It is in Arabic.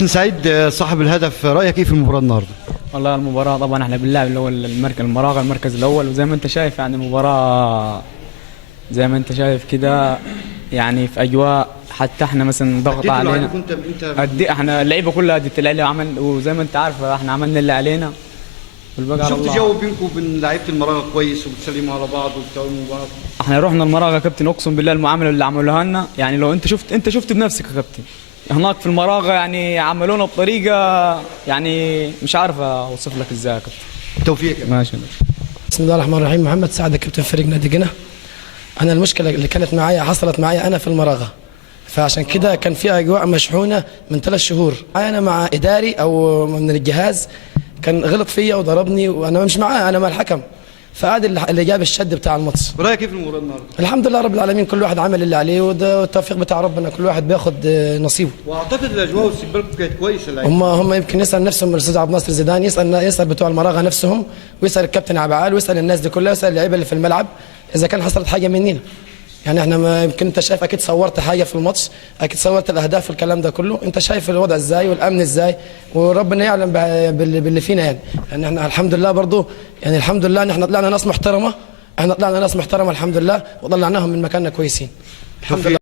كابتن سعيد صاحب الهدف، رايك ايه في المباراه النهارده؟ والله المباراة طبعا احنا بنلعب اللي هو المركز الأول، وزي ما أنت شايف يعني مباراة زي ما أنت شايف كده، يعني في أجواء حتى احنا مثلا ضغط علينا. احنا اللعيبة كلها ادت اللي عمل، وزي ما أنت عارف احنا عملنا اللي علينا والباقي على الله. شفت جو بينكم وبين لعيبه المراغه كويس وبتسلموا على بعض وبتكلموا بعض؟ احنا رحنا المراغة يا كابتن، اقسم بالله المعاملة اللي عملوها لنا، يعني لو انت شفت بنفسك يا كابتن هناك في المراغة، يعني عملونا بطريقة يعني مش عارف اوصف لك ازاي يا كابتن. التوفيق. ماشي. بسم الله الرحمن الرحيم. محمد سعد كابتن فريق نادي جنة. انا المشكله اللي كانت معايا حصلت معايا انا في المراغه، فعشان كده كان في اجواء مشحونه من 3 شهور. انا مع اداري او من الجهاز كان غلط فيا وضربني، وانا مش معاه، انا مع الحكم، فقعد اللي جاب الشد بتاع الماتش. رايك ايه في المباراه النهارده؟ الحمد لله رب العالمين، كل واحد عمل اللي عليه، وده التوفيق بتاع ربنا، كل واحد بياخد نصيبه. واعتقد الاجواء واستقبالكم كانت كويسه. هم يمكن يسال نفسهم الاستاذ عبد الناصر زيدان، يسال بتوع المراغه نفسهم، ويسال الكابتن عبعال، ويسال الناس دي كلها، ويسال اللعيبه اللي في الملعب اذا كان حصلت حاجه مننا. يعني احنا ما يمكن انت شايف، اكيد صورت حاجه في الماتش، اكيد صورت الاهداف والكلام ده كله، انت شايف الوضع ازاي والامن ازاي، وربنا يعلم باللي فينا. يعني احنا الحمد لله برضو، يعني الحمد لله ان احنا طلعنا ناس محترمه، الحمد لله، وطلعناهم من مكاننا كويسين الحمد لله.